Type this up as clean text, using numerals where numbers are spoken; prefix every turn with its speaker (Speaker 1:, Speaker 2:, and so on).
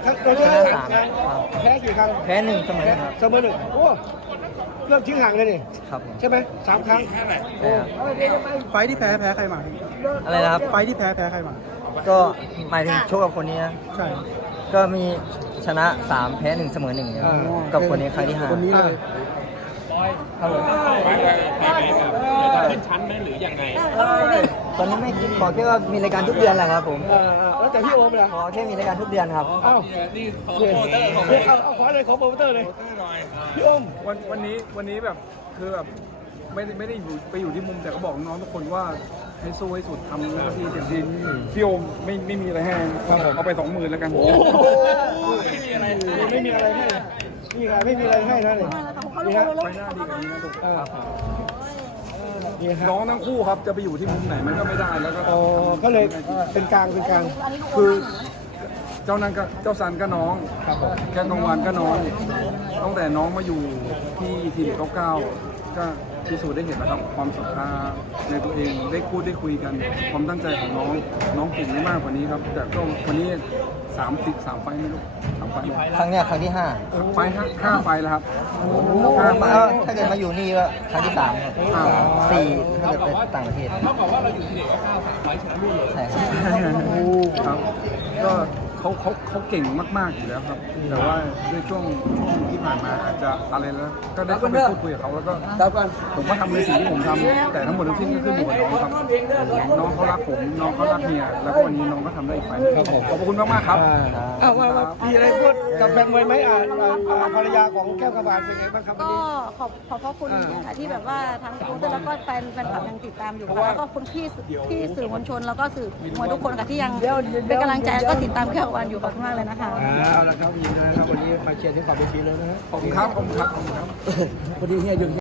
Speaker 1: เราชนะ3 ครั้งแพ้กี่ครั้ง
Speaker 2: แพ้1เสมอ1ครับ
Speaker 1: เสมอ1โอ้เริ่มทิ้งห่างเลยนี่
Speaker 2: ครับ
Speaker 1: ใช่ไหม3 ครั้ง
Speaker 3: ไฟที่แพ้ใครมา
Speaker 2: อะไรนะครับ
Speaker 3: ไฟที่แพ้ใครมา
Speaker 2: ก็หมายถึงโชคกับคนนี้นะ
Speaker 3: ใช่
Speaker 2: ก็มีชนะ3แพ้1เสมอ1เนี่ยกับคนนี้ครั้งที่5
Speaker 3: คนนี้เลย
Speaker 2: ครับผม
Speaker 4: ขึ้นชั้นไหมหรือยังไง
Speaker 2: ตอนนี้ไม่ขอแค่ว่ามีรายการทุกเดือนแหละครับผม
Speaker 1: แล้วแต่พี่โอมล่ะ
Speaker 2: ขอแค่มีรายการทุกเดือนครับ
Speaker 4: นี่ขอโปรโมเตอร์ของ
Speaker 1: เอาขอเลยขอโปรโมเตอร์เลยพี่โอม
Speaker 3: วันนี้แบบคือแบบไม่ได้อยู่ที่มุมแต่ก็บอกน้องทุกคนว่าให้สู้ให้สุดทำหน้าที่เต็มที่พี่โอมไม่มีอะไรให้เอาไป20,000แล้วกัน
Speaker 1: ไม่มีอะไรให้นี่ไงไม่มีอะไรให้นะนี่ฮะ
Speaker 3: ไปหน้าดีกว่านี้นะลูก
Speaker 1: นี่ฮะ
Speaker 3: น้องทั้งคู่ครับจะไปอยู่ที่มุมไหนมันก็ไม่ได้แล้วก็
Speaker 1: ก็เลยเป็นกลาง
Speaker 3: คือเจ้านั้นก็เจ้าซันก็น้องแกงกองวันก็น้องตั้งแต่น้องมาอยู่ที่ทีม99ก็พิสูจน์ได้เห็นนะครับความศรัทธาในตัวเองได้พูดได้คุยกันความตั้งใจของน้องเก่งได้มากกว่านี้ครับแต่ก็วันนี้3 ไฟไม่รู้3 ไฟ
Speaker 2: ครั้งเนี้ยครั้งที่
Speaker 3: ไฟ5 ไฟแล้วครับ
Speaker 2: 5ไฟถ้าเกิดมาอยู่นี่ก็ครั้งที่3ครับ4ถ้าเกิดไปต่างประเทศ
Speaker 4: เขาบอกว่าเราอยู่ที่นี่ก็5 ไฟชนะรวดเลย
Speaker 2: ใช่
Speaker 3: ครับก็เขาเก่งมากๆอยู่แล้วครับแต่ว่าด้วยช่วงที่ผ่านมาอาจจะอะไรแล้วก็ได้เข้าไปพูดคุยกับเขาแล้วก็ผมก็ทำในสิ่งที่ผมทำแต่ทั้งหมดทั้งสิ้นก็ขึ้นอยู่กับน้องครับน้องเขารักผมน้องเขารักเมียแล้วก็วันนี้น้องก็ทำได้อีกไฟครับผมขอบคุณมากๆครับ
Speaker 1: ว่ามีอะไรพูดกับแฟนมวยไหมภรรยาของแก้วกระบาลเป็นไงบ้างครับวัน
Speaker 5: ก็
Speaker 1: นี้
Speaker 5: ขอบพระคุณที่แบบว่าทางโค้ชแล้วก็แฟนคลับยังติดตามอยู่ค่ะแล้วก็คุณพี่สื่อมวลชนแล้วก็สื่อมวลทุกคนค่ะที่ยังเป็นกำลังใจแล้วก็ติดตามแก้วกระบาลอยู่ขอบคุณมากเลยนะคะ
Speaker 1: เอาละครับยินดีนะครับวันนี้มาเชียร์ที่ขอบเวทีเลยนะฮะ
Speaker 3: ขอบคุณครับพอดีเฮีย